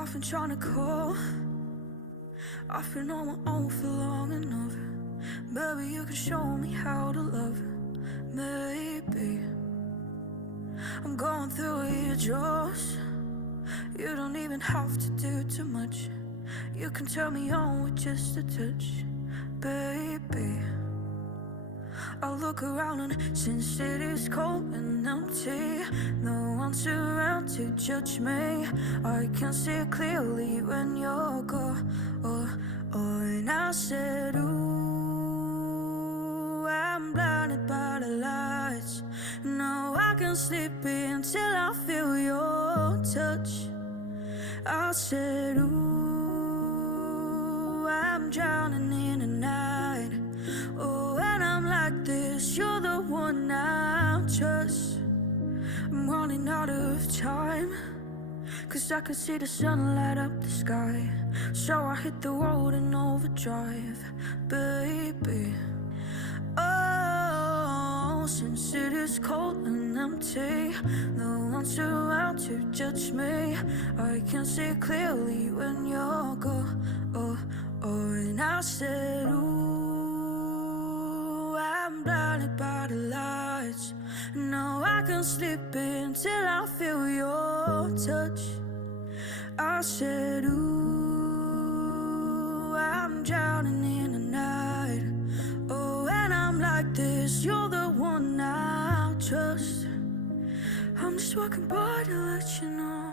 I've been trying to call. I've been on my own for long enough. Maybe you can show me how to love. Maybe I'm going through withdrawals. You don't even have to do too much. You can turn me on with just a touch, baby. I look around and since it is cold and empty, no one's around to judge me. I can see clearly when you're gone. And I said, ooh, I'm blinded by the lights. No, I can't sleep until I feel your touch. I said, ooh, I'm drowning in the night. Oh, when I'm like this, you're the one I trust. I'm running out of time, 'cause I can see the sun light up the sky. So I hit the road in overdrive, baby. Oh, since it is cold and empty, no one's around to judge me. I can see clearly when you're gone. And I said, ooh, I'm blinded by the lights. No, I can't sleep until I feel your touch. I said, ooh, I'm drowning in the night. Oh, when I'm like this, you're the one I trust. I'm just walking by to let you know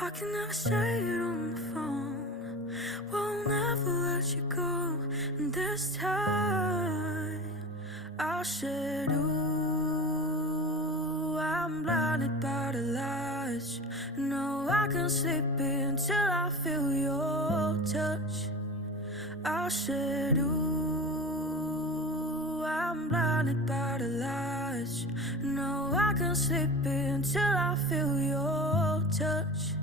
I can never say it on the phone. Won't never let you go. And this time I said, ooh, I'm blinded by the lights. No, I can't sleep until I feel your touch. I said, ooh, I'm blinded by the lights. No, I can't sleep until I feel your touch.